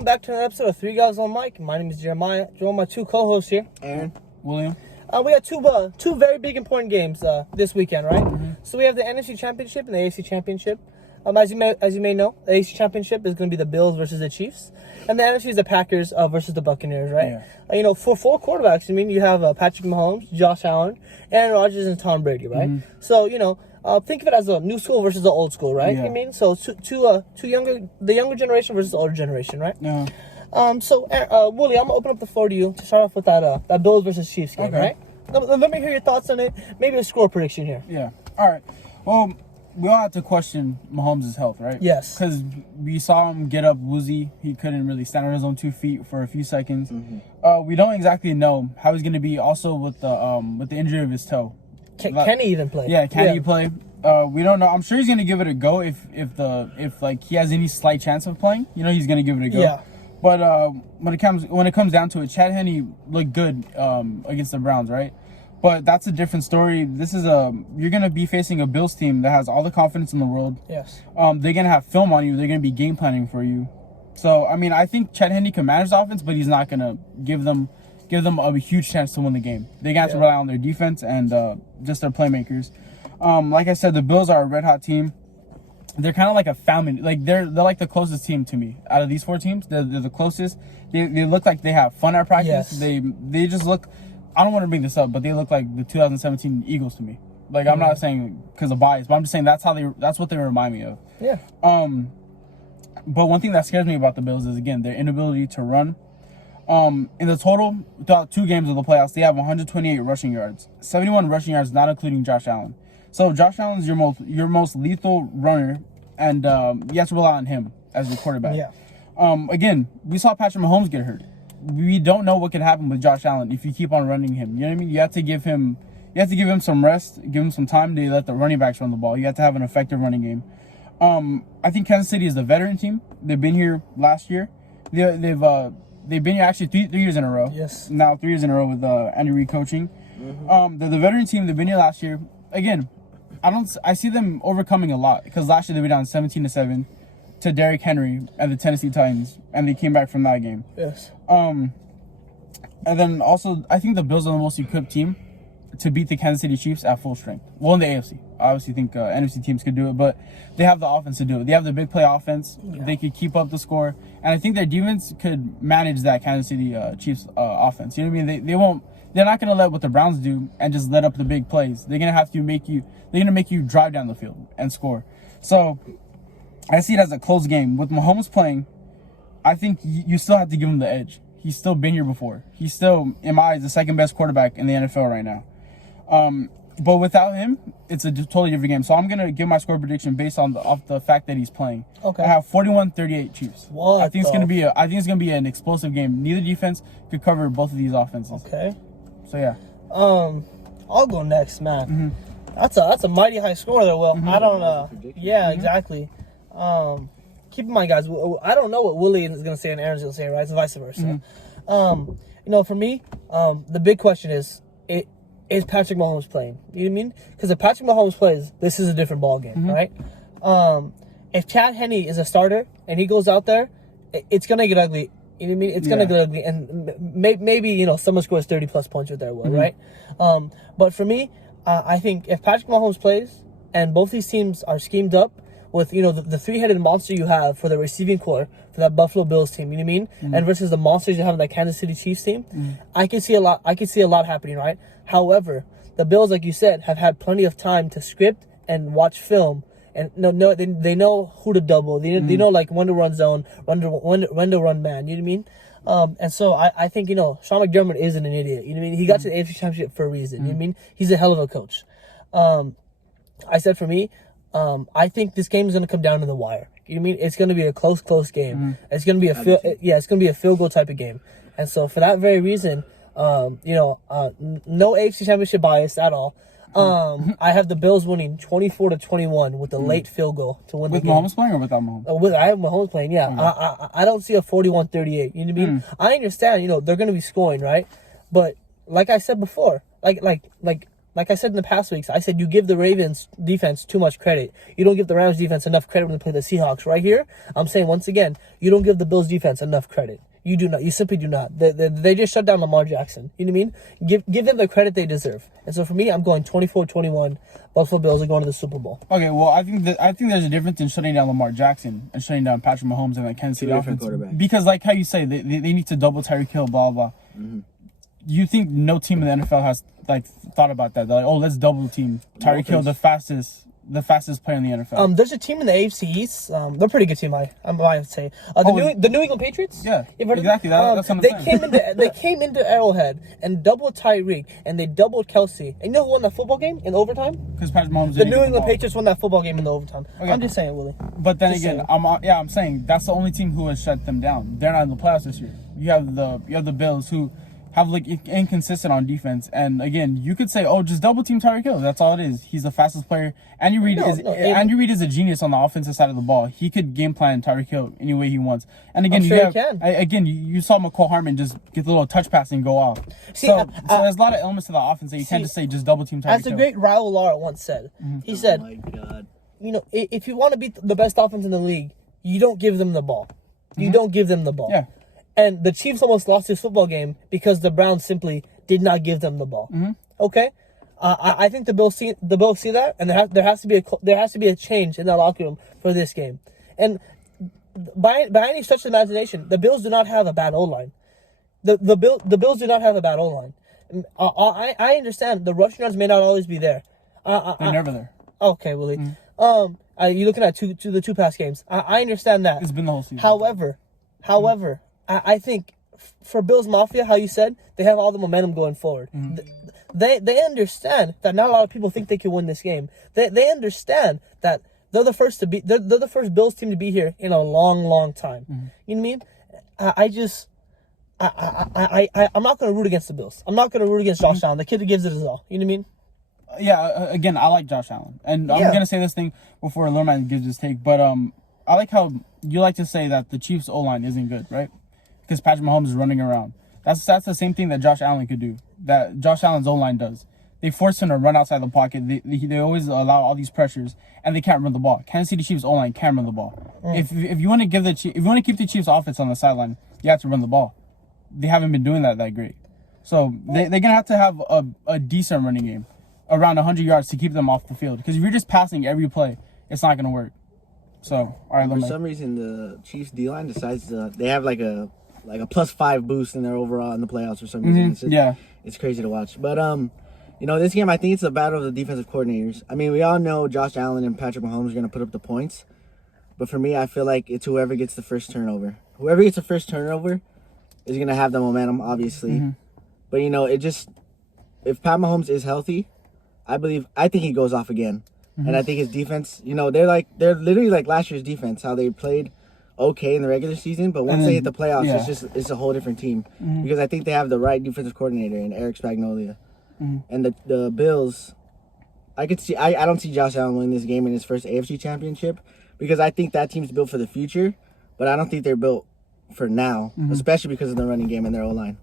welcome back to another episode of 3Guys1Mic. My name is Jeremiah. Join my two co-hosts here. Aaron. William. We got two very big important games this weekend, right? Mm-hmm. So we have the NFC Championship and the AFC Championship. As you may know, the AFC Championship is going to be the Bills versus the Chiefs, and the NFC is the Packers versus the Buccaneers, right? Yeah. For four quarterbacks, you have Patrick Mahomes, Josh Allen, Aaron Rodgers, and Tom Brady, right? Mm-hmm. So think of it as a new school versus the old school, right? Yeah. So the younger generation versus the older generation, right? Yeah. Willie, I'm gonna open up the floor to you to start off with that Bills versus Chiefs game, right? Let me hear your thoughts on it. Maybe a score prediction here. Yeah. All right. Well, we all have to question Mahomes' health, right? Yes. Because we saw him get up woozy. He couldn't really stand on his own 2 feet for a few seconds. Mm-hmm. We don't exactly know how he's gonna be. Also with the injury of his toe. Can he even play? Yeah. Can he play? We don't know. I'm sure he's gonna give it a go if he has any slight chance of playing. He's gonna give it a go. Yeah. But when it comes down to it, Chad Henne looked good against the Browns, right? But that's a different story. This is you're gonna be facing a Bills team that has all the confidence in the world. Yes. They're gonna have film on you. They're gonna be game planning for you. So I think Chad Henne can manage the offense, but he's not gonna give them a huge chance to win the game. They're gonna have to rely on their defense and just their playmakers. Like I said, the Bills are a red hot team. They're kind of like a family. Like they're like the closest team to me out of these 4 teams. They're the closest. They look like they have fun at practice. Yes. They just look. I don't want to bring this up, but they look like the 2017 Eagles to me. Like I'm not saying because of bias, but I'm just saying that's what they remind me of. Yeah. But one thing that scares me about the Bills is again their inability to run. In the total, throughout 2 games of the playoffs, they have 128 rushing yards, 71 rushing yards, not including Josh Allen. So Josh Allen's your most lethal runner, and you have to rely on him as your quarterback. Yeah. Again, we saw Patrick Mahomes get hurt. We don't know what can happen with Josh Allen if you keep on running him. You know what I mean? You have to give him some rest, give him some time to let the running backs run the ball. You have to have an effective running game. I think Kansas City is the veteran team. They've been here last year. They've been here actually 3 years in a row. Yes. Now 3 years in a row with Andy Reid coaching. Mm-hmm. They're the veteran team. They've been here last year. Again, I see them overcoming a lot because last year they were down 17-7 to Derrick Henry and the Tennessee Titans, and they came back from that game. Yes. And then also I think the Bills are the most equipped team to beat the Kansas City Chiefs at full strength. Well, in the AFC, I obviously think NFC teams could do it, but they have the offense to do it. They have the big play offense. Yeah. They could keep up the score, and I think their defense could manage that Kansas City Chiefs offense. You know what I mean? They're not going to let what the Browns do and just let up the big plays. They're going to have to make you drive down the field and score. So I see it as a close game. With Mahomes playing, I think you still have to give him the edge. He's still been here before. He's still, in my eyes, the second best quarterback in the NFL right now. But without him, it's a totally different game. So I'm going to give my score prediction based off the fact that he's playing. Okay. I have 41-38 Chiefs. I think it's going to be an explosive game. Neither defense could cover both of these offenses. Okay. So yeah. I'll go next, man. Mm-hmm. That's a mighty high score there, Will. Mm-hmm. I don't exactly. Keep in mind, guys, I don't know what Willie is going to say and Aaron's going to say, right? It's vice versa. Mm-hmm. For me, the big question is Patrick Mahomes playing? You know what I mean? Because if Patrick Mahomes plays, this is a different ball game, right? If Chad Henne is a starter and he goes out there, it's going to get ugly. You know what I mean? It's going to get ugly. And maybe, someone scores 30-plus points with their will, right? But for me, I think if Patrick Mahomes plays and both these teams are schemed up with, the 3-headed monster you have for the receiving core for that Buffalo Bills team, you know what I mean? And versus the monsters you have in that Kansas City Chiefs team, I can see a lot happening, right? However, the Bills, like you said, have had plenty of time to script and watch film. And they know who to double. They know like when to run zone, when to run man. You know what I mean? And so I think Sean McDermott isn't an idiot. You know what I mean? He got to the AFC Championship for a reason. You know what I mean? He's a hell of a coach. I said for me, I think this game is going to come down to the wire. You know what I mean? It's going to be a close game. It's going to be it's going to be a field goal type of game. And so for that very reason, no AFC Championship bias at all. I have the Bills winning 24-21 with a late field goal to win the game. With Mahomes playing or without Mahomes? I have Mahomes playing, yeah. I don't see a 41-38. You know what I mean? I understand, they're going to be scoring, right? But like I said before, like like I said in the past weeks, I said you give the Ravens defense too much credit. You don't give the Rams defense enough credit when they play the Seahawks. Right here, I'm saying once again, you don't give the Bills defense enough credit. You do not. You simply do not. They just shut down Lamar Jackson. You know what I mean? Give them the credit they deserve. And so for me, I'm going 24-21. Buffalo Bills are going to the Super Bowl. Okay, well, I think there's a difference in shutting down Lamar Jackson and shutting down Patrick Mahomes and the Kansas City offense. Because, like how you say, they need to double Tyreek Hill, blah, blah. Mm-hmm. You think no team in the NFL has thought about that? They're like, oh, let's double team Tyreek Hill, the fastest player in the NFL. There's a team in the AFC East. They're a pretty good team, I might say. The New England Patriots. Yeah, exactly. That's what I'm saying. They came into Arrowhead and doubled Tyreek and they doubled Kelsey. And you know who won that football game in overtime? Because Patrick Mahomes. The New England Patriots won that football game in the overtime. Okay. I'm just saying, Willie. But then again, I'm saying that's the only team who has shut them down. They're not in the playoffs this year. You have the Bills who have inconsistent on defense, and again, you could say, "Oh, just double team Tyreek Hill." That's all it is. He's the fastest player. Andy Reid is a genius on the offensive side of the ball. He could game plan Tyreek Hill any way he wants. And again, you saw McCall Harmon just get the little touch pass and go off. So there's a lot of elements to the offense that you can't just say just double team Tyreek Hill. As the great Raul Lara once said, he said, "My God, if you want to be the best offense in the league, you don't give them the ball. You don't give them the ball." Yeah. And the Chiefs almost lost this football game because the Browns simply did not give them the ball. Mm-hmm. Okay, I think the Bills see that, and there has to be a change in that locker room for this game. And by any stretch of imagination, the Bills do not have a bad O-line. The Bills do not have a bad O-line. I understand the rushing yards may not always be there. They're never there. Okay, Willie. Mm-hmm. You're looking at the two past games. I understand that. It's been the whole season. However. I think for Bills Mafia, how you said, they have all the momentum going forward. Mm-hmm. They understand that not a lot of people think they can win this game. They understand that they're the first Bills team to be here in a long time. Mm-hmm. You know what I mean? I'm not going to root against the Bills. I'm not going to root against Josh Allen, the kid who gives it his all. You know what I mean? Yeah. Again, I like Josh Allen, and I'm going to say this thing before Lerman gives his take, but I like how you like to say that the Chiefs O-line isn't good, right? Because Patrick Mahomes is running around. That's the same thing that Josh Allen could do, that Josh Allen's O-line does. They force him to run outside the pocket. They always allow all these pressures, and they can't run the ball. Kansas City Chiefs O-line can't run the ball. If you want to keep the Chiefs offense on the sideline, you have to run the ball. They haven't been doing that great. So they're gonna have a decent running game, around 100 yards to keep them off the field. Because if you're just passing every play, it's not gonna work. So all right. For some reason, the Chiefs D-line decides they have like a +5 boost in their overall in the playoffs for some reason. It's crazy to watch. But this game, I think it's a battle of the defensive coordinators. I mean, we all know Josh Allen and Patrick Mahomes are going to put up the points. But for me, I feel like it's whoever gets the first turnover. Whoever gets the first turnover is going to have the momentum, obviously. Mm-hmm. But if Pat Mahomes is healthy, I think he goes off again. Mm-hmm. And I think his defense, they're literally like last year's defense, how they played okay in the regular season, but once they hit the playoffs, it's a whole different team. Mm-hmm. Because I think they have the right defensive coordinator in Eric Spagnuolo. Mm-hmm. And the Bills, I don't see Josh Allen winning this game in his first AFC championship, because I think that team's built for the future, but I don't think they're built for now, especially because of the running game and their O-line.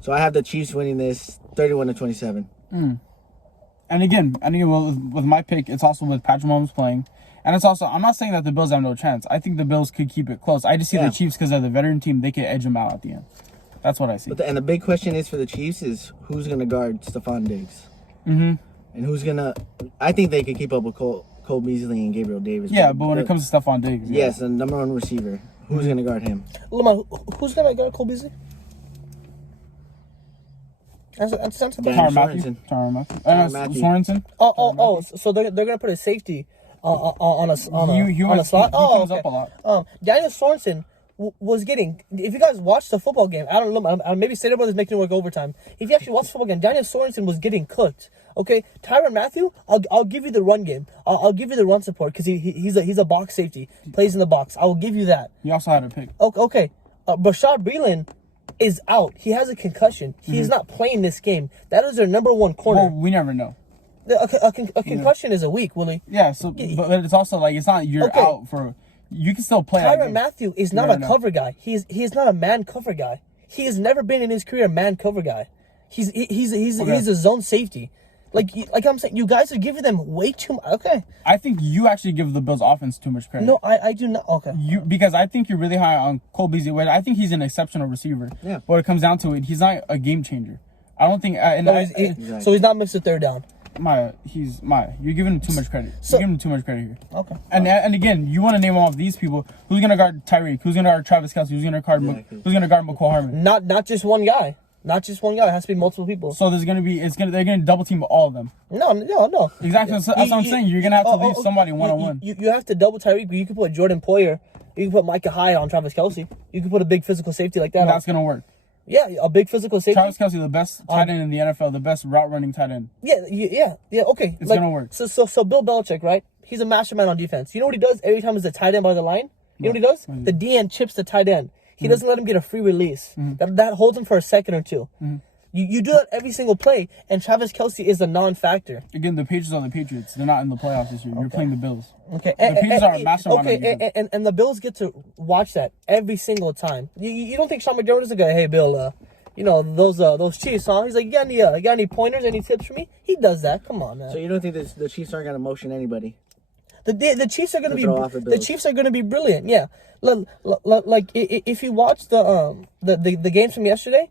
So I have the Chiefs winning this 31-27. Mm. And again, with my pick, it's also with Patrick Mahomes playing. And it's also, I'm not saying that the Bills have no chance. I think the Bills could keep it close. I just see the Chiefs, because they're the veteran team, they could edge them out at the end. That's what I see. And the big question is for the Chiefs is who's going to guard Stephon Diggs? Mm-hmm. And who's going to... I think they could keep up with Cole Beasley and Gabriel Davis. Yeah, but when it comes to Stephon Diggs... Yes, the number one receiver. Who's going to guard him? Lamar, who's going to guard Cole Beasley? Tyrann Mathieu. Sorensen. So they're gonna put a safety on a slot. He comes up a lot. Daniel Sorensen was getting. If you guys watched the football game, I don't know. Maybe Stater Brothers making it work overtime. If you actually watch the football game, Daniel Sorensen was getting cooked. Okay, Tyrann Mathieu, I'll give you the run game. I'll give you the run support because he's a box safety, plays in the box. I will give you that. He also had a pick. Okay, Bashad Breeland is out. He has a concussion. He is not playing this game. That is their number one corner. Well, we never know. A concussion is a week, Willie. Yeah, so but it's also like it's not you're out for. You can still play. Tyrann Mathieu is not a cover guy. He is not a man cover guy. He has never been in his career a man cover guy. He's a zone safety. Like I'm saying, you guys are giving them way too much. Okay. I think you actually give the Bills offense too much credit. No, I do not. Okay. Because I think you're really high on Cole Beasley. I think he's an exceptional receiver. Yeah. But it comes down to it, he's not a game changer. I don't think. Exactly. So he's not Mr. Third Down. You're giving him too much credit. You're giving him too much credit here. Okay. And again, you want to name off these people. Who's gonna guard Tyreek? Who's gonna guard Travis Kelce? Who's gonna guard McCall Harmon? Not just one guy. Not just one guy. It has to be multiple people. So they're gonna double team all of them. No. Exactly. That's what I'm saying. You're gonna have to leave somebody one-on-one. You have to double Tyreek, but you can put Jordan Poyer. You can put Micah Hyde on Travis Kelce. You can put a big physical safety like that. That's gonna work. Yeah, a big physical safety. Travis Kelce, the best tight end in the NFL, the best route running tight end. Yeah. Okay, it's gonna work. So Bill Belichick, right? He's a mastermind on defense. You know what he does every time there's a tight end by the line? You know what he does? The DN chips the tight end. He doesn't let him get a free release. That holds him for a second or two. You do that every single play, and Travis Kelce is a non-factor. Again, the Patriots are the Patriots. They're not in the playoffs this year. You're playing the Bills. Okay. The Patriots are a mastermind. Okay, and the Bills get to watch that every single time. You don't think Sean McDermott is a guy, hey, Bill, those Chiefs, huh? He's like, you got any pointers, any tips for me? He does that. Come on, man. So you don't think the Chiefs aren't gonna motion anybody? The Chiefs are gonna be brilliant. Yeah, like if you watch the games from yesterday,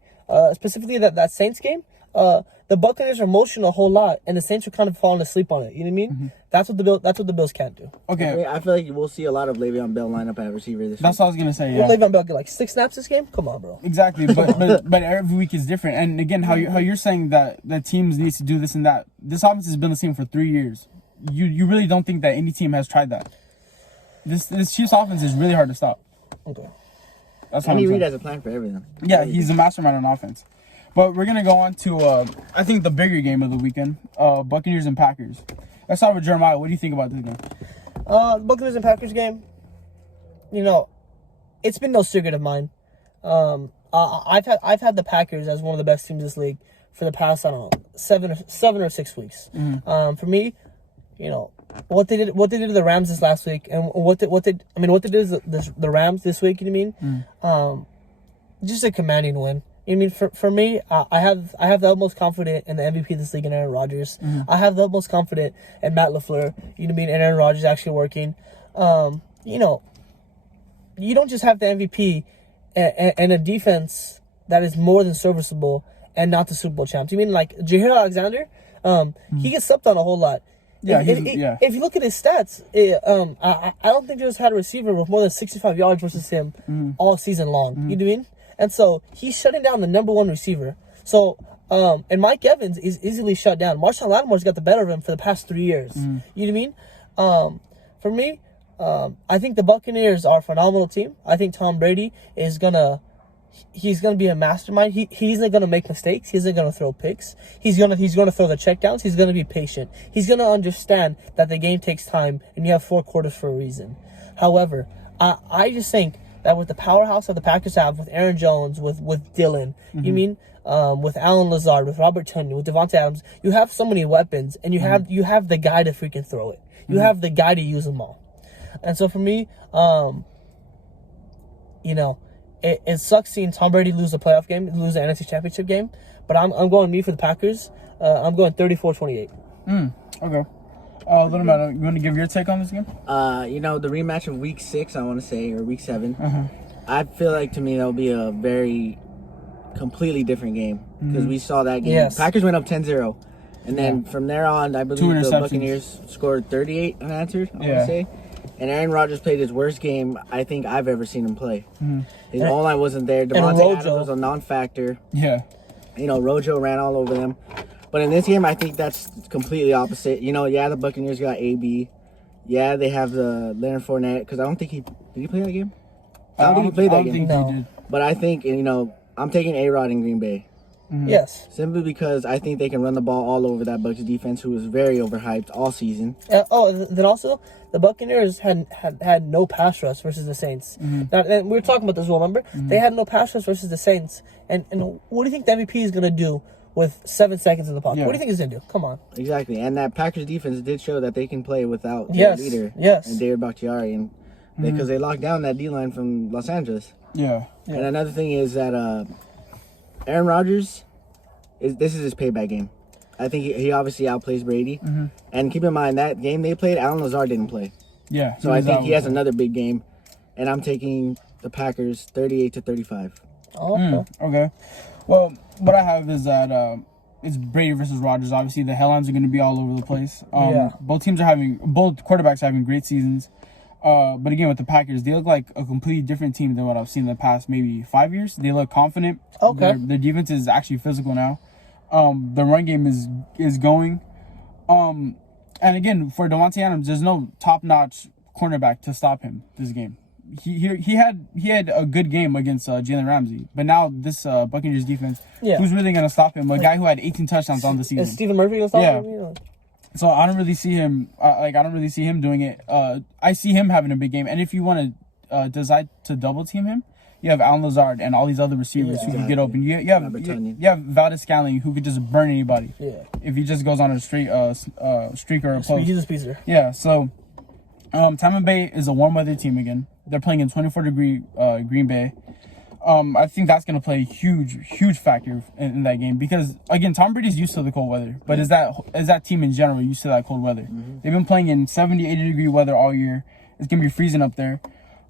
specifically that Saints game, the Buccaneers are motioning a whole lot, and the Saints are kind of falling asleep on it. You know what I mean? That's what the Bills can't do. Okay. I feel like we'll see a lot of Le'Veon Bell line up at receiver this week. That's what I was gonna say. Yeah. Will Le'Veon Bell get like 6 snaps this game? Come on, bro. Exactly, but every week is different. And again, how you're saying that teams needs to do this and that. This offense has been the same for 3 years. You really don't think that any team has tried that? This Chiefs offense is really hard to stop. Okay. That's Andy Reid has a plan for everything. Yeah, he's a mastermind on offense. But we're gonna go on to I think the bigger game of the weekend, Buccaneers and Packers. Let's start with Jeremiah. What do you think about this game? The Buccaneers and Packers game. It's been no secret of mine. I've had the Packers as one of the best teams in this league for the past, I don't know, 7 or 6 weeks. For me, what they did to the Rams this last week, and what they did to the Rams this week. You know what I mean? Just a commanding win. You know what I mean? For me, I have the utmost confidence in the MVP of this league, in Aaron Rodgers. I have the utmost confidence in Matt LaFleur. You know what I mean? And Aaron Rodgers actually working. You don't just have the MVP and a defense that is more than serviceable and not the Super Bowl champs. You mean like Jair Alexander? He gets slept on a whole lot. Yeah, if you look at his stats, I don't think there's had a receiver with more than 65 yards versus him all season long. You know what I mean? And so he's shutting down the number one receiver. So, and Mike Evans is easily shut down. Marshawn Lattimore's got the better of him for the past 3 years. You know what I mean? For me, I think the Buccaneers are a phenomenal team. I think Tom Brady is he's gonna be a mastermind. He isn't gonna make mistakes. He isn't gonna throw picks. He's gonna throw the checkdowns. He's gonna be patient. He's gonna understand that the game takes time and you have 4 quarters for a reason. However, I just think that with the powerhouse that the Packers have, with Aaron Jones, with Dylan, you mean with Alan Lazard, with Robert Tonyan, with Devontae Adams, you have so many weapons, and you have the guy to freaking throw it. You have the guy to use them all. And so for me, it sucks seeing Tom Brady lose a playoff game, lose the NFC Championship game. But I'm going for the Packers. I'm going 34-28. Okay. Little Matt, you want to give your take on this game? The rematch of Week 6, I want to say, or Week 7. I feel like, to me, that'll be a very completely different game because we saw that game. Yes. Packers went up 10-0. And then from there on, I believe the Buccaneers scored 38 unanswered, I want to say. And Aaron Rodgers played his worst game I think I've ever seen him play. His O-line wasn't there. Devontae Adams was a non-factor. Yeah. Rojo ran all over them. But in this game, I think that's completely opposite. The Buccaneers got AB. Yeah, they have the Leonard Fournette, because I don't think did he play that game? I don't think he played that game. He did. But I think, I'm taking A-Rod in Green Bay. Yes. Simply because I think they can run the ball all over that Bucs defense, who was very overhyped all season. Then also, the Buccaneers had no pass rush versus the Saints. Now, and we were talking about this, remember? They had no pass rush versus the Saints. And what do you think the MVP is going to do with 7 seconds in the pocket? What do you think he's going to do? Come on. Exactly. And that Packers defense did show that they can play without their leader. And David Bakhtiari. And because they locked down that D-line from Los Angeles. Yeah. And another thing is that Aaron Rodgers, this is his payback game. I think he obviously outplays Brady. And keep in mind, that game they played, Alan Lazard didn't play. Yeah. So I think he has another big game. And I'm taking the Packers 38-35. Okay. Okay. Well, what I have is that it's Brady versus Rodgers. Obviously, the headlines are going to be all over the place. Both quarterbacks are having great seasons. But again, with the Packers, they look like a completely different team than what I've seen in the past maybe 5 years. They look confident. Okay. Their defense is actually physical now. The run game is going. And again, for Devontae Adams, there's no top-notch cornerback to stop him this game. He had a good game against Jalen Ramsey, but now this Buccaneers defense, who's really gonna stop him? A guy who had 18 touchdowns on the season. Is Stephen Murphy gonna stop him? Yeah. So I don't really see him. I don't really see him doing it. I see him having a big game, and if you want to decide to double team him, you have Alan Lazard and all these other receivers who can get open. You have Valdez Scantling who could just burn anybody. Yeah. If he just goes on a streak or a post. He's a speedster. Yeah. So, Tampa Bay is a warm weather team again. They're playing in 24-degree Green Bay. I think that's going to play a huge factor in that game because, again, Tom Brady's used to the cold weather, but is that team in general used to that cold weather? They've been playing in 70, 80-degree weather all year. It's going to be freezing up there.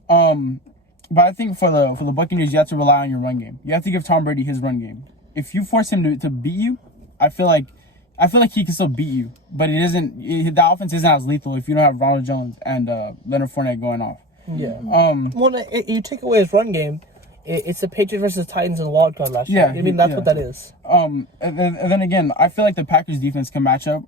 But I think for the Buccaneers, you have to rely on your run game. You have to give Tom Brady his run game. If you force him to beat you, I feel like he can still beat you, but it isn't. The offense isn't as lethal if you don't have Ronald Jones and Leonard Fournette going off. Yeah. Well, you take away his run game. It's the Patriots versus Titans in the wild card last year. I mean, that's what that is. And then again, I feel like the Packers defense can match up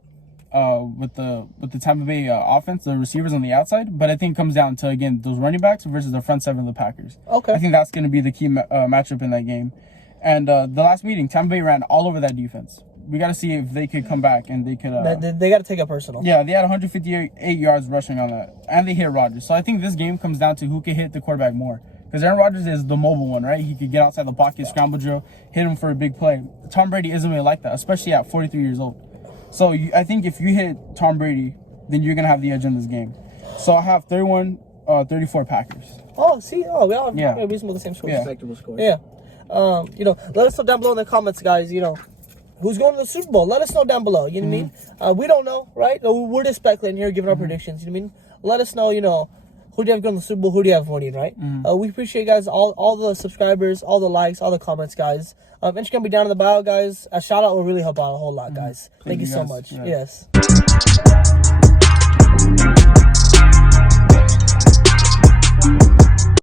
with the Tampa Bay offense, the receivers on the outside. But I think it comes down to, again, those running backs versus the front seven of the Packers. Okay. I think that's going to be the key matchup in that game. And the last meeting, Tampa Bay ran all over that defense. We got to see if they could come back and they could. They got to take it personal. Yeah, they had 158 yards rushing on that, and they hit Rodgers. So I think this game comes down to who can hit the quarterback more. Because Aaron Rodgers is the mobile one, right? He could get outside the pocket, scramble drill, hit him for a big play. Tom Brady isn't really like that, especially at 43 years old. So I think if you hit Tom Brady, then you're gonna have the edge in this game. So I have 31-34 Packers. Oh, see, we all have reasonable the same score. Respectable score. Yeah. Let us know down below in the comments, guys. Who's going to the Super Bowl? Let us know down below. You know what I mean? We don't know, right? We're just speculating here, giving our predictions. You know what I mean? Let us know. Who do you have going to the Super Bowl? Who do you have winning, right? We appreciate, guys, all the subscribers, all the likes, all the comments, guys. It's going to be down in the bio, guys. A shout out will really help out a whole lot, guys. Thank you so much. Yeah. Yes.